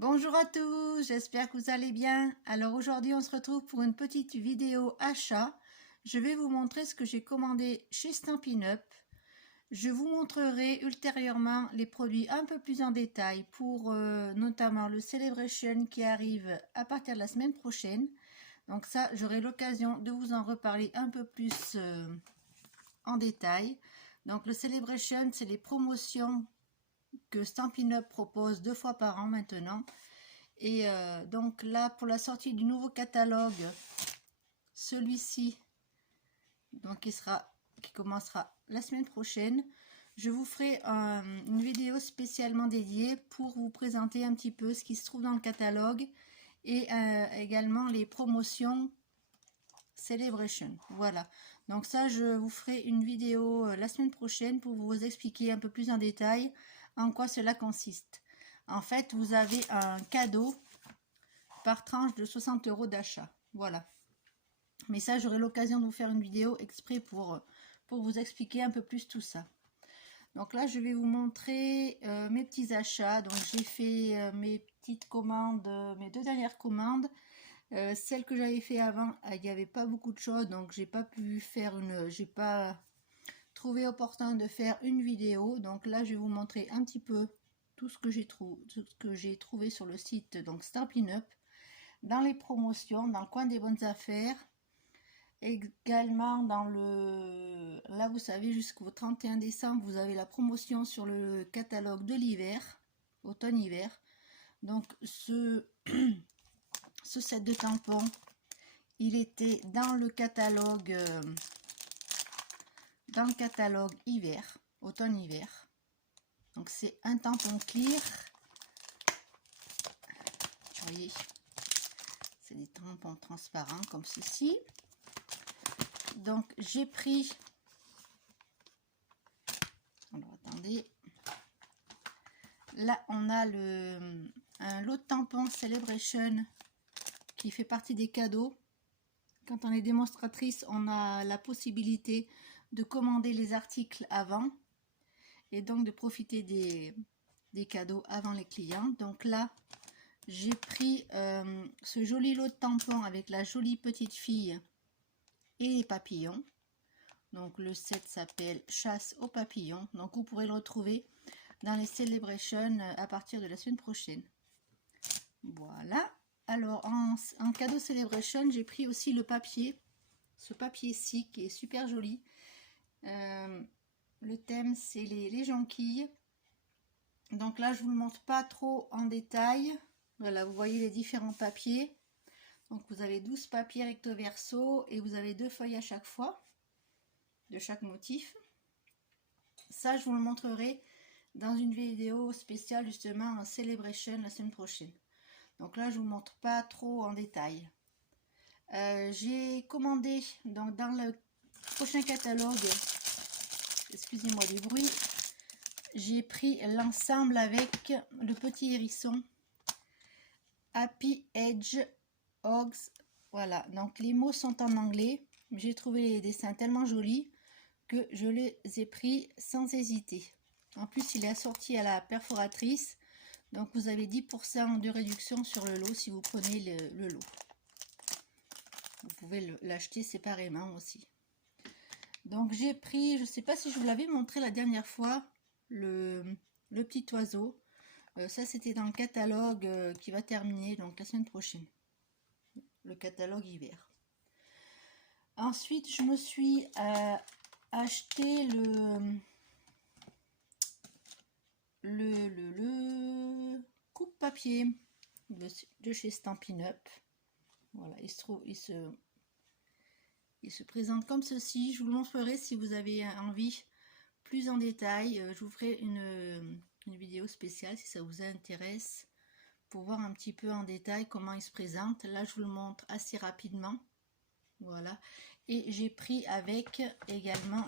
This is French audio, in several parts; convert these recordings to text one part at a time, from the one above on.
Bonjour à tous, j'espère que vous allez bien. Alors aujourd'hui on se retrouve pour une petite vidéo achat. Je vais vous montrer ce que j'ai commandé chez Stampin' Up. Je vous montrerai ultérieurement les produits un peu plus en détail pour notamment le Celebration qui arrive à partir de la semaine prochaine. Donc ça, j'aurai l'occasion de vous en reparler un peu plus en détail. Donc le Celebration, c'est les promotions que Stampin' Up propose 2 fois par an maintenant. Et donc là, pour la sortie du nouveau catalogue, celui-ci, donc qui commencera la semaine prochaine, je vous ferai une vidéo spécialement dédiée pour vous présenter un petit peu ce qui se trouve dans le catalogue et également les promotions Celebration. Voilà, donc ça je vous ferai une vidéo la semaine prochaine pour vous expliquer un peu plus en détail en quoi cela consiste. En fait, vous avez un cadeau par tranche de 60 € d'achat. Voilà. Mais ça, j'aurai l'occasion de vous faire une vidéo exprès pour vous expliquer un peu plus tout ça. Donc là, je vais vous montrer mes petits achats. Donc j'ai fait mes petites commandes, mes 2 dernières commandes. Celles que j'avais fait avant, il n'y avait pas beaucoup de choses, donc j'ai pas pu faire j'ai pas trouvé opportun de faire une vidéo. Donc là, je vais vous montrer un petit peu tout ce que j'ai trouvé sur le site donc Stampin' Up, dans les promotions, dans le coin des bonnes affaires, également dans là vous savez, jusqu'au 31 décembre, vous avez la promotion sur le catalogue de l'hiver, automne-hiver. Donc ce set de tampons, il était dans le catalogue hiver, automne-hiver. Donc c'est un tampon clear, vous voyez, c'est des tampons transparents comme ceci. Donc j'ai pris, alors attendez, là on a un lot de tampons Celebration qui fait partie des cadeaux. Quand on est démonstratrice, on a la possibilité de commander les articles avant et donc de profiter des cadeaux avant les clients. Donc là j'ai pris ce joli lot de tampons avec la jolie petite fille et les papillons. Donc le set s'appelle Chasse aux papillons. Donc vous pourrez le retrouver dans les Celebrations à partir de la semaine prochaine. Voilà. Alors en cadeau Celebration, j'ai pris aussi le papier. Ce papier-ci qui est super joli. Le thème c'est les jonquilles. Donc là je vous le montre pas trop en détail. Voilà, vous voyez les différents papiers. Donc vous avez 12 papiers recto verso et vous avez 2 feuilles à chaque fois de chaque motif. Ça je vous le montrerai dans une vidéo spéciale justement en Celebration la semaine prochaine. Donc là je vous montre pas trop en détail. J'ai commandé donc dans le prochain catalogue, excusez-moi du bruit, j'ai pris l'ensemble avec le petit hérisson Happy Edge Hogs. Voilà, donc les mots sont en anglais. J'ai trouvé les dessins tellement jolis que je les ai pris sans hésiter. En plus, il est assorti à la perforatrice. Donc, vous avez 10% de réduction sur le lot si vous prenez le lot. Vous pouvez l'acheter séparément aussi. Donc, j'ai pris, je ne sais pas si je vous l'avais montré la dernière fois, le petit oiseau. Ça, c'était dans le catalogue qui va terminer donc la semaine prochaine. Le catalogue hiver. Ensuite, je me suis acheté le coupe-papier de chez Stampin' Up. Voilà, il se présente comme ceci. Je vous le montrerai si vous avez envie plus en détail. Je vous ferai une vidéo spéciale si ça vous intéresse pour voir un petit peu en détail comment il se présente. Là, je vous le montre assez rapidement. Voilà. Et j'ai pris avec également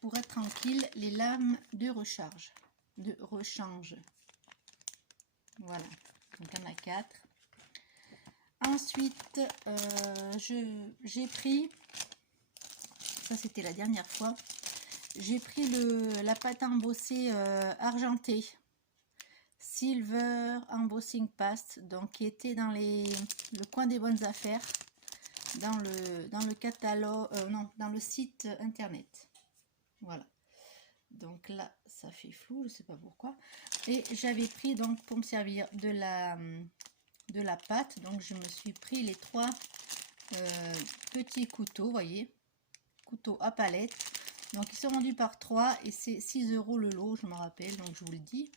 pour être tranquille, les lames de rechange. Voilà. Donc, il y en a 4. Ensuite, j'ai pris, ça c'était la dernière fois, j'ai pris la pâte à embosser argentée. Silver Embossing Paste, donc qui était dans le coin des bonnes affaires, dans le catalogue, non, dans le site internet. Voilà. Donc là, ça fait flou, je sais pas pourquoi. Et j'avais pris donc pour me servir de la pâte, donc je me suis pris les 3 petits couteaux, voyez, couteaux à palette. Donc ils sont vendus par 3 et c'est 6 € le lot, je me rappelle, donc je vous le dis.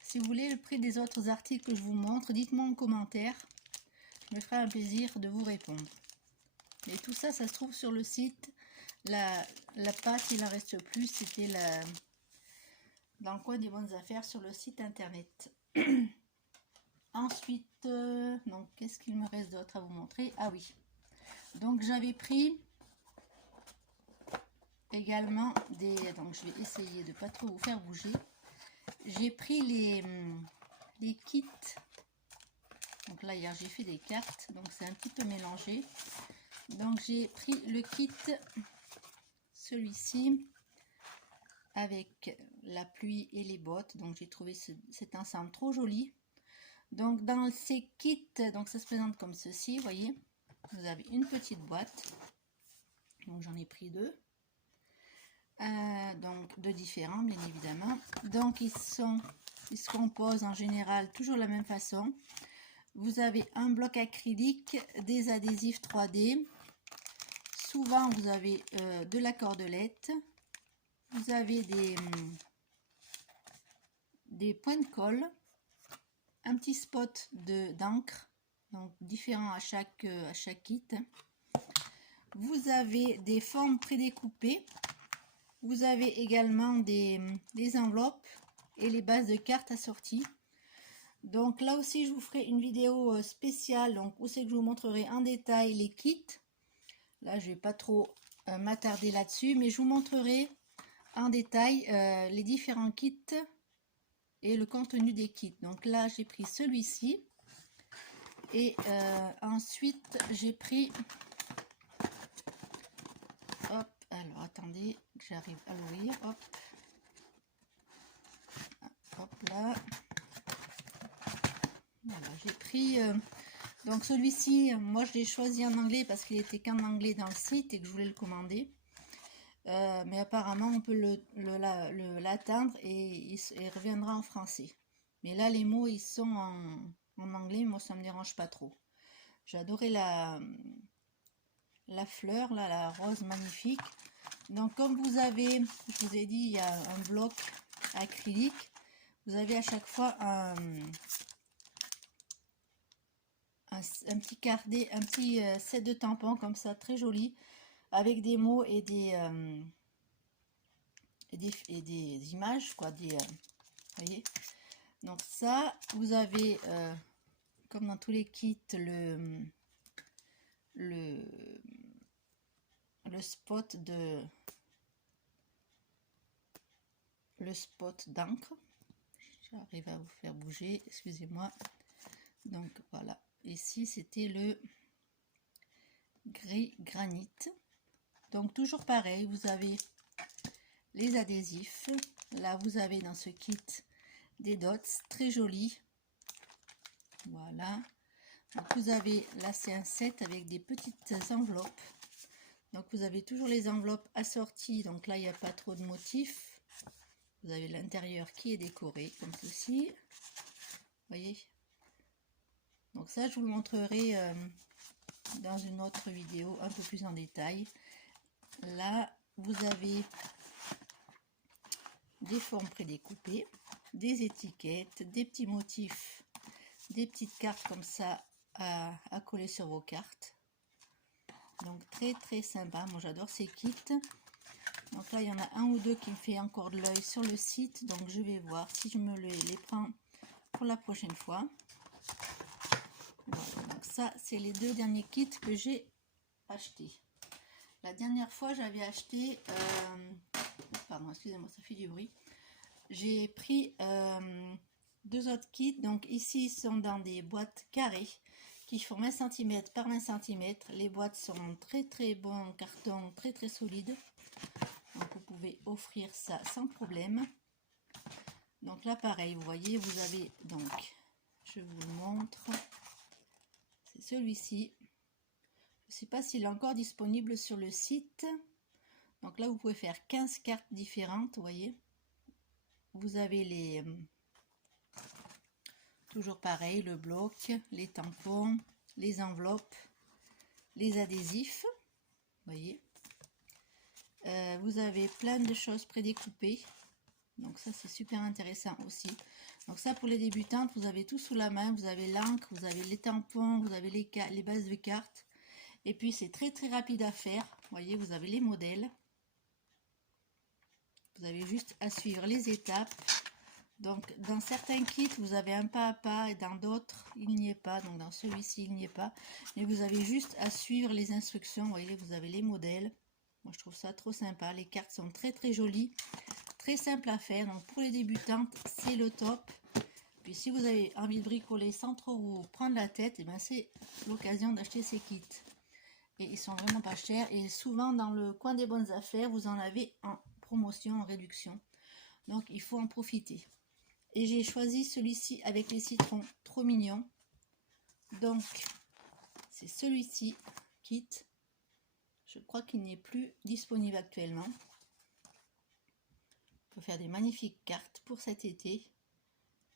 Si vous voulez le prix des autres articles que je vous montre, dites-moi en commentaire. Je me ferai un plaisir de vous répondre. Et tout ça, ça se trouve sur le site. La pâte, il en reste plus, c'était dans le coin des bonnes affaires sur le site internet. Ensuite, donc qu'est-ce qu'il me reste d'autre à vous montrer? Ah oui, donc j'avais pris également donc je vais essayer de pas trop vous faire bouger. J'ai pris les kits. Donc là hier j'ai fait des cartes, donc c'est un petit peu mélangé. Donc j'ai pris le kit, celui-ci, avec la pluie et les bottes. Donc j'ai trouvé cet ensemble trop joli. Donc dans ces kits, donc ça se présente comme ceci, vous voyez. Vous avez une petite boîte. Donc j'en ai pris 2. Donc 2 différents bien évidemment. Donc ils se composent en général toujours de la même façon. Vous avez un bloc acrylique, des adhésifs 3D. Souvent vous avez de la cordelette. Vous avez des points de colle, un petit spot d'encre, donc différent à chaque kit. Vous avez des formes prédécoupées. Vous avez également des enveloppes et les bases de cartes assorties. Donc là aussi je vous ferai une vidéo spéciale, donc où c'est que je vous montrerai en détail les kits. Là je vais pas trop m'attarder là-dessus, mais je vous montrerai en détail les différents kits et le contenu des kits. Donc là j'ai pris celui-ci et ensuite j'ai pris, hop, alors attendez que j'arrive à l'ouvrir, hop, hop là, voilà, j'ai pris donc celui-ci, moi je l'ai choisi en anglais parce qu'il était qu'en anglais dans le site et que je voulais le commander. Mais apparemment on peut l'atteindre et il reviendra en français. Mais là les mots ils sont en anglais, moi ça me dérange pas trop. J'ai adoré la fleur, là, la rose magnifique. Donc comme vous avez, je vous ai dit, il y a un bloc acrylique. Vous avez à chaque fois un petit carnet, un petit set de tampons comme ça, très joli, avec des mots et des images, quoi, voyez. Donc ça, vous avez, comme dans tous les kits, le spot d'encre. J'arrive à vous faire bouger, excusez-moi. Donc voilà, ici c'était le gris granit. Donc toujours pareil, vous avez les adhésifs. Là vous avez dans ce kit des dots très jolis. Voilà. Donc vous avez là c'est un set avec des petites enveloppes. Donc vous avez toujours les enveloppes assorties. Donc là il n'y a pas trop de motifs. Vous avez l'intérieur qui est décoré comme ceci. Vous voyez. Donc ça je vous le montrerai dans une autre vidéo un peu plus en détail. Là vous avez des formes prédécoupées, des étiquettes, des petits motifs, des petites cartes comme ça à coller sur vos cartes. Donc très très sympa, moi j'adore ces kits. Donc là il y en a un ou deux qui me fait encore de l'œil sur le site, donc je vais voir si je me les prends pour la prochaine fois. Voilà, donc ça c'est les 2 derniers kits que j'ai achetés. La dernière fois j'avais acheté, pardon excusez-moi ça fait du bruit, j'ai pris 2 autres kits. Donc ici ils sont dans des boîtes carrées qui font 20 cm par 20 cm. Les boîtes sont en très très bon carton, très très solide. Donc vous pouvez offrir ça sans problème. Donc là pareil, vous voyez, vous avez donc, je vous le montre, c'est celui-ci. Je ne sais pas s'il est encore disponible sur le site. Donc là vous pouvez faire 15 cartes différentes, vous voyez. Vous avez les toujours pareil, le bloc, les tampons, les enveloppes, les adhésifs, vous voyez. Vous avez plein de choses prédécoupées, donc ça c'est super intéressant aussi. Donc ça pour les débutantes, vous avez tout sous la main, vous avez l'encre, vous avez les tampons, vous avez les bases de cartes, et puis c'est très rapide à faire. Vous voyez, vous avez les modèles, vous avez juste à suivre les étapes. Donc dans certains kits vous avez un pas à pas et dans d'autres il n'y est pas, donc dans celui-ci il n'y est pas, mais vous avez juste à suivre les instructions. Vous voyez, vous avez les modèles. Moi je trouve ça trop sympa, les cartes sont très jolies, très simple à faire, donc pour les débutantes c'est le top. Puis si vous avez envie de bricoler sans trop vous prendre la tête, et ben c'est l'occasion d'acheter ces kits, et ils sont vraiment pas chers, et souvent dans le coin des bonnes affaires vous en avez en promotion, en réduction, donc il faut en profiter. Et j'ai choisi celui-ci avec les citrons, trop mignon. Donc c'est celui-ci, kit. Je crois qu'il n'est plus disponible actuellement. On peut faire des magnifiques cartes pour cet été,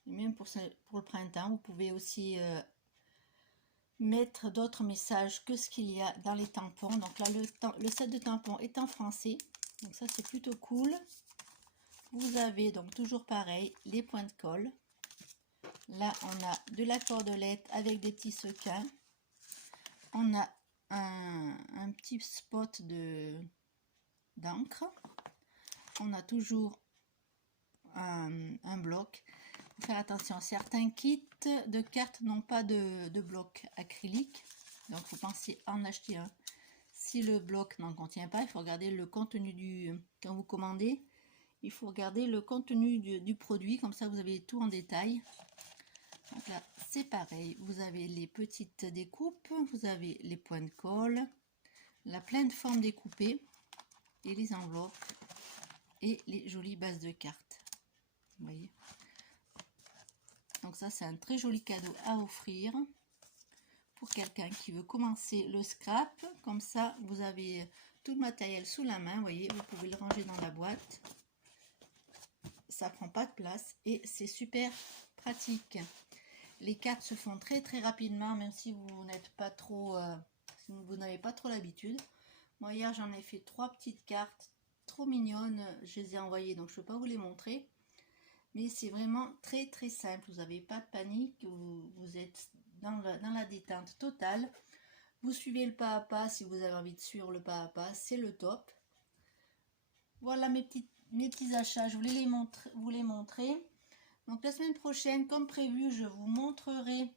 et même pour le printemps. Vous pouvez aussi mettre d'autres messages que ce qu'il y a dans les tampons. Donc là le set de tampons est en français, donc ça c'est plutôt cool. Vous avez donc toujours pareil les points de colle. Là on a de la cordelette avec des petits sequins. On a un petit spot d'encre. On a toujours un bloc. Faut faire attention, certains kits de cartes n'ont pas de bloc acrylique, donc il faut penser à en acheter un. Si le bloc n'en contient pas, il faut regarder le contenu quand vous commandez, il faut regarder le contenu du produit, comme ça vous avez tout en détail. Donc là c'est pareil, vous avez les petites découpes, vous avez les points de colle, la pleine forme découpée, et les enveloppes et les jolies bases de cartes, vous voyez. Donc ça c'est un très joli cadeau à offrir pour quelqu'un qui veut commencer le scrap. Comme ça vous avez tout le matériel sous la main, vous voyez, vous pouvez le ranger dans la boîte, ça prend pas de place et c'est super pratique. Les cartes se font très rapidement, même si vous n'êtes pas trop si vous n'avez pas trop l'habitude. Moi hier j'en ai fait 3 petites cartes trop mignonnes, je les ai envoyées, donc je ne peux pas vous les montrer, mais c'est vraiment très simple. Vous n'avez pas de panique, vous êtes dans la détente totale. Vous suivez le pas à pas, si vous avez envie de suivre le pas à pas, c'est le top. Voilà mes petits achats, je voulais vous les montrer. Donc la semaine prochaine, comme prévu, je vous montrerai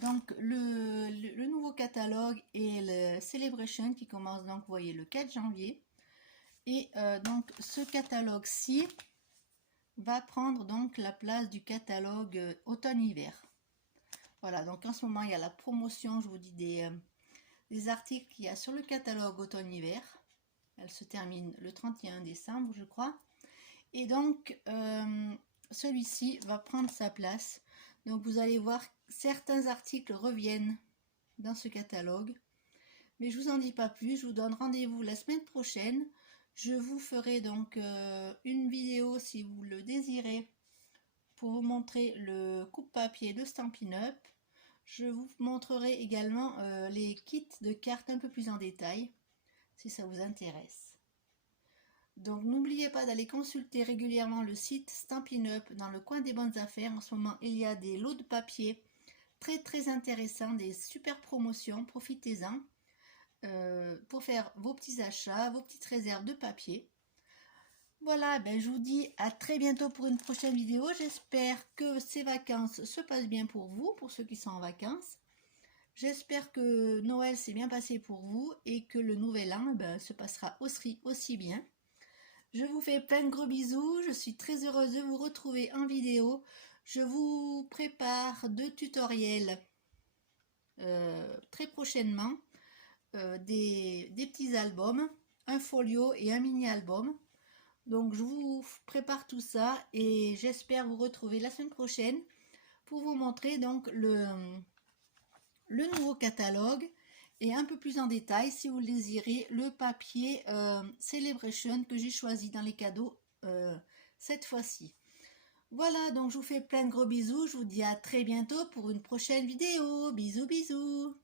donc le nouveau catalogue et le Celebration qui commence, donc vous voyez, le 4 janvier. Et donc ce catalogue-ci va prendre donc la place du catalogue automne-hiver. Voilà, donc en ce moment il y a la promotion, je vous dis, des articles qu'il y a sur le catalogue automne-hiver. Elle se termine le 31 décembre, je crois. Et donc celui-ci va prendre sa place. Donc vous allez voir, certains articles reviennent dans ce catalogue, mais je vous en dis pas plus. Je vous donne rendez-vous la semaine prochaine. Je vous ferai donc une vidéo, si vous le désirez, pour vous montrer le coupe-papier de Stampin' Up. Je vous montrerai également les kits de cartes un peu plus en détail, si ça vous intéresse. Donc n'oubliez pas d'aller consulter régulièrement le site Stampin' Up dans le coin des bonnes affaires. En ce moment il y a des lots de papier très intéressants, des super promotions, profitez-en pour faire vos petits achats, vos petites réserves de papier. Voilà, ben je vous dis à très bientôt pour une prochaine vidéo. J'espère que ces vacances se passent bien pour vous, pour ceux qui sont en vacances. J'espère que Noël s'est bien passé pour vous et que le nouvel an se passera aussi bien. Je vous fais plein de gros bisous, je suis très heureuse de vous retrouver en vidéo. Je vous prépare 2 tutoriels très prochainement, des petits albums, un folio et un mini album. Donc je vous prépare tout ça et j'espère vous retrouver la semaine prochaine pour vous montrer donc le nouveau catalogue et un peu plus en détail, si vous le désirez, le papier Celebration que j'ai choisi dans les cadeaux cette fois-ci. Voilà, donc je vous fais plein de gros bisous, je vous dis à très bientôt pour une prochaine vidéo. Bisous bisous.